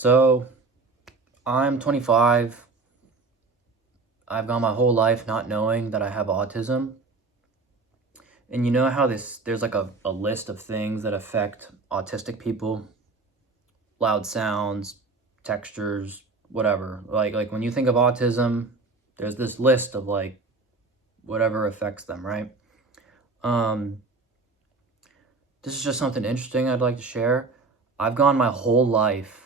So, I'm 25. I've gone my whole life not knowing that I have autism. And you know how there's like a list of things that affect autistic people? Loud sounds, textures, whatever. Like when you think of autism, there's this list of like whatever affects them, right? Um, this is just something interesting I'd like to share. I've gone my whole life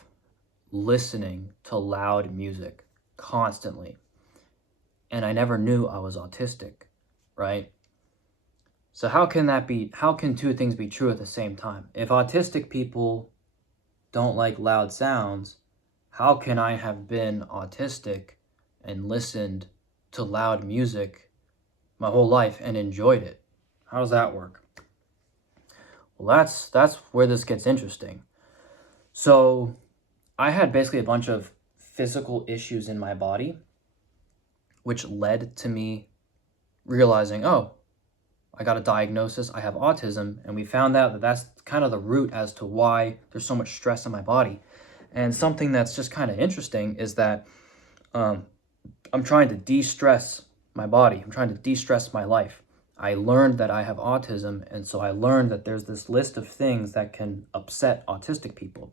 listening to loud music constantly, and I never knew I was autistic, right? So how can that be? How can two things be true at the same time? If autistic people don't like loud sounds, how can I have been autistic and listened to loud music my whole life and enjoyed it? How does that work? Well, that's where this gets interesting. So, I had basically a bunch of physical issues in my body, which led to me realizing, oh, I got a diagnosis, I have autism, and we found out that that's kind of the root as to why there's so much stress in my body. And something that's just kind of interesting is that um, I'm trying to de-stress my body. I'm trying to de-stress my life. I learned that I have autism, and so I learned that there's this list of things that can upset autistic people.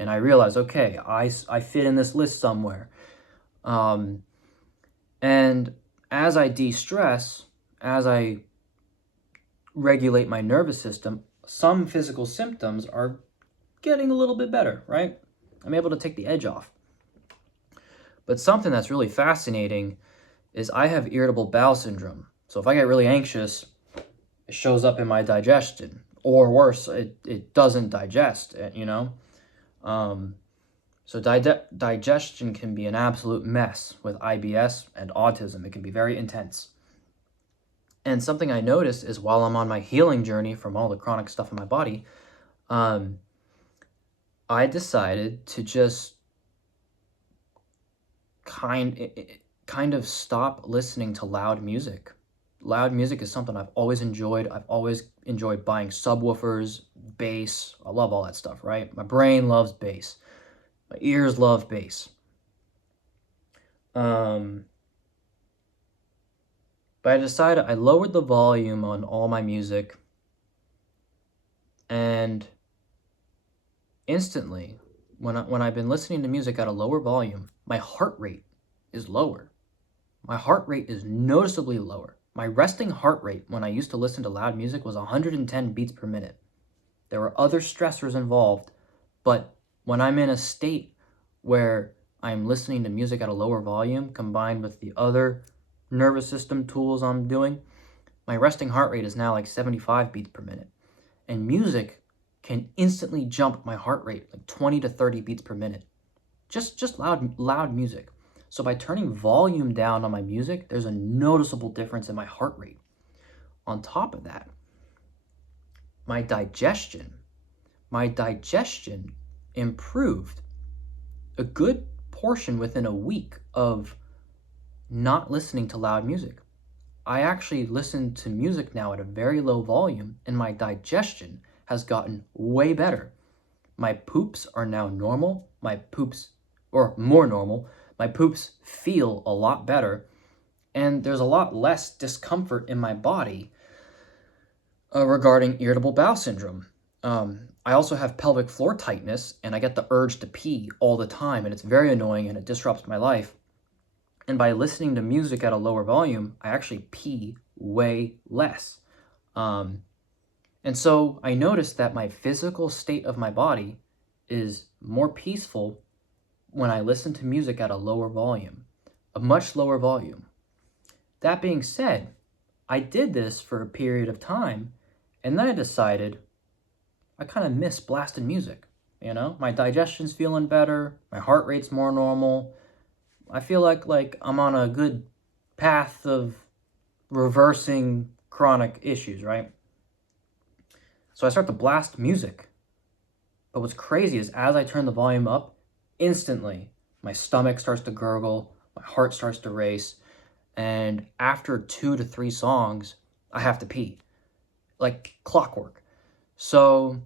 And I realized, okay, I fit in this list somewhere. Um, and as I de-stress, as I regulate my nervous system, some physical symptoms are getting a little bit better, right? I'm able to take the edge off. But something that's really fascinating is I have irritable bowel syndrome. So if I get really anxious, it shows up in my digestion. Or worse, it doesn't digest, you know? So digestion can be an absolute mess with IBS and autism. It can be very intense. And something I noticed is while I'm on my healing journey from all the chronic stuff in my body, um, I decided to just kind of stop listening to loud music. Loud music is something I've always enjoyed. I've always enjoyed buying subwoofers, bass. I love all that stuff, right? My brain loves bass. My ears love bass. But I decided I lowered the volume on all my music, and instantly, when I've been listening to music at a lower volume, my heart rate is lower. My heart rate is noticeably lower. My resting heart rate when I used to listen to loud music was 110 beats per minute. There were other stressors involved, but when I'm in a state where I'm listening to music at a lower volume combined with the other nervous system tools I'm doing, my resting heart rate is now like 75 beats per minute. And music can instantly jump my heart rate like 20 to 30 beats per minute. Just loud music. So by turning volume down on my music, there's a noticeable difference in my heart rate. On top of that, my digestion improved a good portion within a week of not listening to loud music. I actually listen to music now at a very low volume, and my digestion has gotten way better. My poops are now normal. Or more normal. My poops feel a lot better, and there's a lot less discomfort in my body regarding irritable bowel syndrome. I also have pelvic floor tightness, and I get the urge to pee all the time, and it's very annoying, and it disrupts my life. And by listening to music at a lower volume, I actually pee way less. And so I noticed that my physical state of my body is more peaceful when I listen to music at a lower volume, a much lower volume. That being said, I did this for a period of time, and then I decided I kind of miss blasted music. You know, my digestion's feeling better, my heart rate's more normal. I feel like I'm on a good path of reversing chronic issues, right? So I start to blast music. But what's crazy is as I turn the volume up, instantly my stomach starts to gurgle, my heart starts to race, and after 2 to 3 songs, I have to pee. Like clockwork. So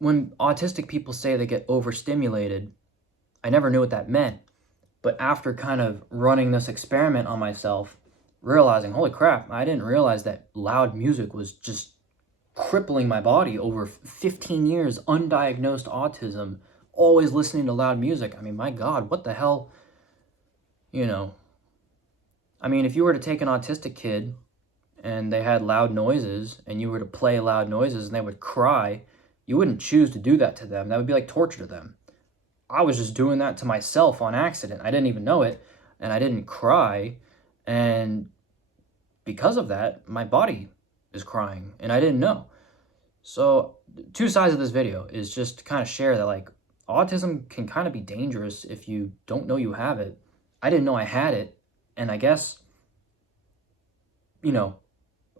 when autistic people say they get overstimulated, I never knew what that meant. But after kind of running this experiment on myself, realizing, holy crap, I didn't realize that loud music was just crippling my body over 15 years, undiagnosed autism, always listening to loud music. I mean, my God, what the hell? You know, I mean, if you were to take an autistic kid and they had loud noises and you were to play loud noises and they would cry, you wouldn't choose to do that to them. That would be like torture to them. I was just doing that to myself on accident. I didn't even know it, and I didn't cry. And because of that, my body is crying, and I didn't know. So, two sides of this video is just to kind of share that, like, autism can kind of be dangerous if you don't know you have it. I didn't know I had it, and I guess, you know,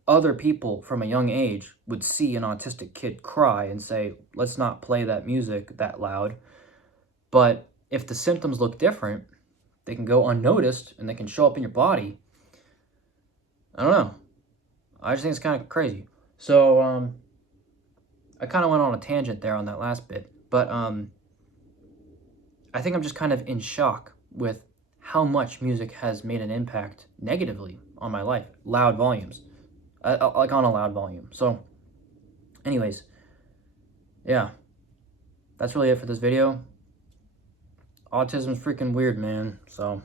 other people from a young age would see an autistic kid cry and say, let's not play that music that loud. But if the symptoms look different, they can go unnoticed and they can show up in your body. I don't know. I just think it's kind of crazy. So, I kind of went on a tangent there on that last bit. But I think I'm just kind of in shock with how much music has made an impact negatively on my life. Loud volumes. Like on a loud volume. So, anyways, yeah. That's really it for this video. Autism's freaking weird, man. So